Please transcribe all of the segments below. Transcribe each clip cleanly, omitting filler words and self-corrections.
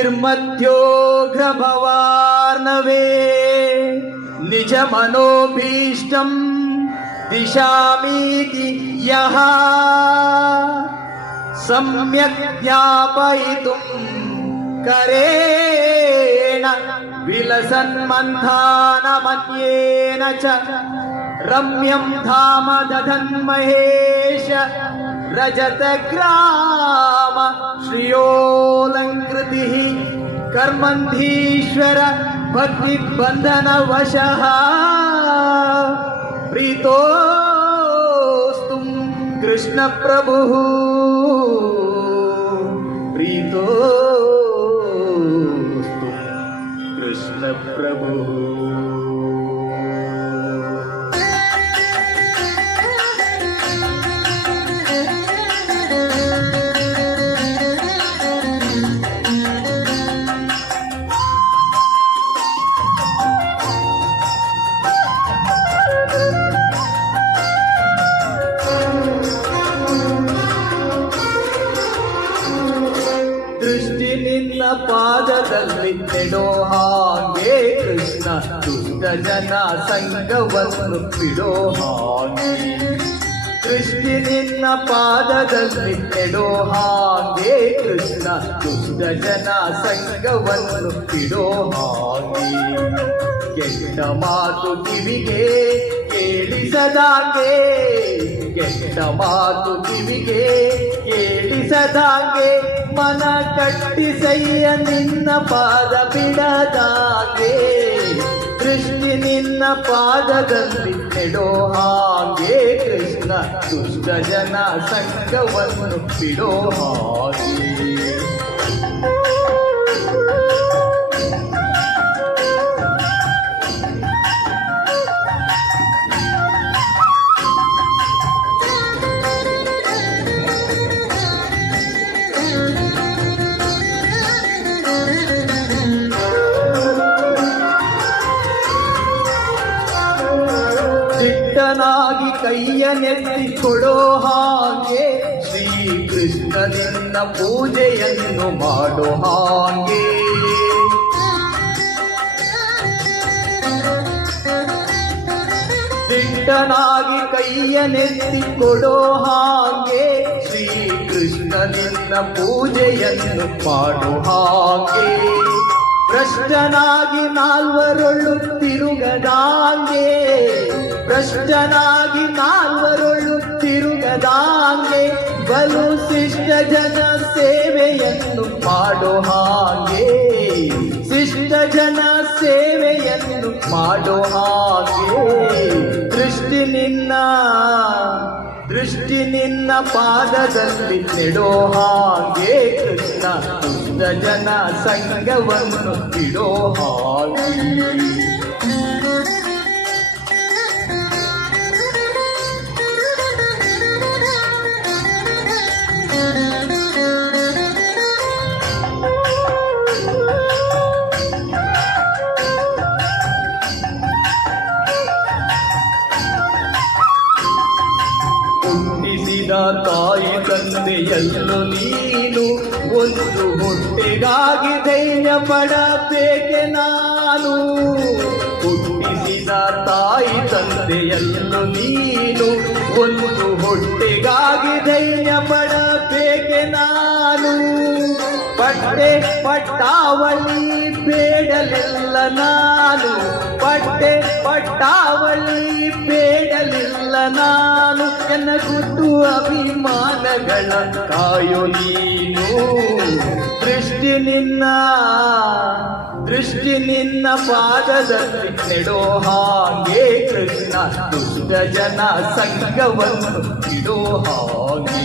निर्मध्योऽग्रभवार्णवे निजमनोभीष्टं दिशामीति यः सम्यक् ज्ञापयितुं करेण विलसन्मन्थानमन्येन च रम्यं धाम दधन्महेश रजतग्राम श्रियोऽलङ्कृतिः कर्मन्धीश्वर भक्तिबन्धनवशः प्रीतोस्तुं कृष्णप्रभुः प्रीतोस्तुं कृष्णप्रभुः। ದೃಷ್ಟಿ ನಿನ್ನ ಪಾದದಲ್ಲಿ ನೆಡೋ ಹಾಗೆ ಕೃಷ್ಣ ದುಷ್ಟ ಜನ ಸಂಗವನ್ನು ಬಿಡೋ ಹಾಗೆ ದೃಷ್ಟಿ ನಿನ್ನ ಪಾದದಲ್ಲಿ ನೆಡೋ ಹಾಗೆ ಕೃಷ್ಣ ದುಷ್ಟ ಜನ ಸಂಗವನ್ನು ಬಿಡೋ ಹಾಗೆ ಕೆಟ್ಟ ಮಾತು ಕಿವಿಗೆ ಕೇಳಿಸದಾಗೆ ಕೆಟ್ಟ ಮಾತು ಕಿವಿಗೆ ಕೇಳಿಸದಾಗೆ ಮನ ಕಟ್ಟಿಸಯ್ಯ ನಿನ್ನ ಪಾದ ಬಿಡದಾಗೆ ದೃಷ್ಟಿ ನಿನ್ನ ಪಾದದಲ್ಲಿ ನೆಡೋ ಹಾಗೆ ಕೃಷ್ಣ ದುಷ್ಟ ಜನ ಸಂಗವನ್ನು ಬಿಡೋ ಹಾಗೆ ದಿಟ್ಟನಾಗಿ ಕೈಯನ್ನೆತ್ತಿ ಕೊಡೋ ಹಾಗೆ ಶ್ರೀಕೃಷ್ಣ ನಿನ್ನ ಪೂಜೆಯನ್ನು ಮಾಡೋ ಹಾಗೆ ದಿಟ್ಟನಾಗಿ ಕೈಯನ್ನೆತ್ತಿ ಕೊಡೋ ಹಾಗೆ ಶ್ರೀಕೃಷ್ಣ ನಿನ್ನ ಪೂಜೆಯನ್ನು ಮಾಡೋ ಹಾಗೆ ಭ್ರಷ್ಟನಾಗಿ ನಾಲ್ವರೊಳ್ಳು ತಿರುಗದಾಂಗೆ ಭ್ರಷ್ಟನಾಗಿ ನಾಲ್ವರೊಳ್ಳು ತಿರುಗದಾಂಗೆ ಬಲು ಶಿಷ್ಟ ಜನ ಸೇವೆಯನ್ನು ಮಾಡೋ ಹಾಗೆ ಶಿಷ್ಟ ಜನ ಸೇವೆಯನ್ನು ಮಾಡೋ ಹಾಗೆ ದೃಷ್ಟಿ ನಿನ್ನ ಪಾದದಲ್ಲಿ ನೆಡೋ ಹಾಗೆ ಕೃಷ್ಣ ದುಷ್ಟ ಜನ ಸಂಗವನ್ನು ಬಿಡೋ ಹಾಗೆ ಹುಟ್ಟಿಸಿದ ತಾಯಿ ತಂದೆಯಲ್ಲೂ ನೀನು ಒಂದು ಹೊಟ್ಟೆಗಾಗಿ ಧೈರ್ಯ ಪಡಬೇಕೆ ನಾನು ಹುಟ್ಟಿಸಿದ ತಾಯಿ ತಂದೆಯಲ್ಲೂ ನೀನು ಒಂದು ಹೊಟ್ಟೆಗಾಗಿ ಧೈರ್ಯ ಪಡಬೇಕೆ ನಾನು ಪಟ್ಟೆ ಪಟ್ಟಾವಳಿ ಬೇಡಲಿಲ್ಲ ನಾನು ಪಟ್ಟೆ ಪಟ್ಟಾವಳಿ ಬೇಡಲಿಲ್ಲ ನಾನು ಎನ್ನ ಗುಟ್ಟು ಅಭಿಮಾನಗಳ ಕಾಯೋ ನೀನು ದೃಷ್ಟಿ ನಿನ್ನ ಪಾದದಲ್ಲಿ ನೆಡೋ ಹಾಗೆ ಕೃಷ್ಣ ದುಷ್ಟ ಜನ ಸಂಗವನ್ನು ಬಿಡೋ ಹಾಗೆ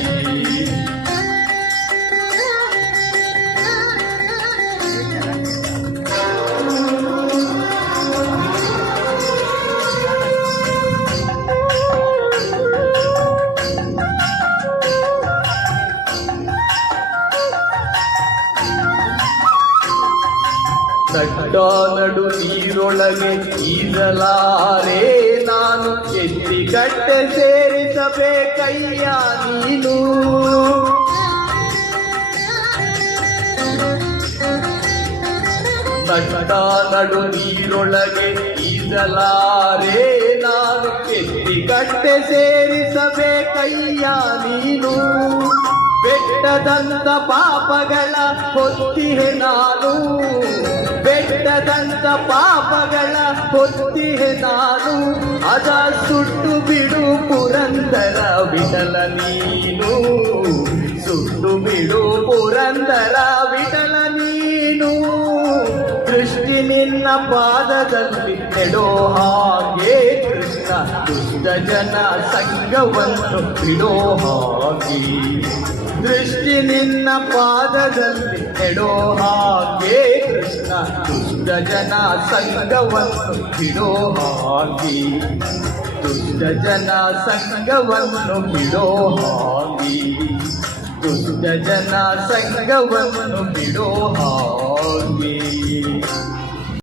ದಡ್ಡ ನಡು ನೀರೊಳಗೆ ಈಜಲಾರೆ ನಾನು ಎತ್ತಿಗಟ್ಟೆ ಸೇರಿಸಬೇಕಯ್ಯ ನೀನು ದಟ್ಟ ನಡು ನೀರೊಳಗೆ ಈಜಲಾರೆ ನಾನು ಎತ್ತಿಕಟ್ಟೆ ಸೇರಿಸಬೇಕಯ್ಯ ನೀನು ಬೆಟ್ಟದಂತ ಪಾಪಗಳ ಹೊತ್ತಿಹೆ ನಾನು ಬೆಟ್ಟದಂತ ಪಾಪಗಳ ಹೊತ್ತಿಹೆ ನಾನು ಅದ ಸುಟ್ಟು ಬಿಡು ಪುರಂದರ ವಿಠಲ ನೀನು ಸುಟ್ಟು ಬಿಡು ಪುರಂದರ ವಿಠಲ ನೀನು ದೃಷ್ಟಿ ನಿನ್ನ ಪಾದದಲ್ಲಿ ನೆಡೋ ಹಾಗೆ ಕೃಷ್ಣ ದುಷ್ಟ ಜನ ಸಂಗವನ್ನು ಬಿಡೋ ಹಾಗೆ ದೃಷ್ಟಿ ನಿನ್ನ ಪಾದದಲ್ಲಿ ನೆಡೋ ಹಾಗೆ ಕೃಷ್ಣ ದುಷ್ಟ ಜನ ಸಂಗವನ್ನು ಬಿಡೋ ಹಾಗೆ ದುಷ್ಟ ಜನ ಸಂಗವನ್ನು ಬಿಡೋ ಹಾಗೆ ದುಷ್ಟ ಜನ ಸಂಗವನ್ನು ಬಿಡೋ ಹಾಗೆ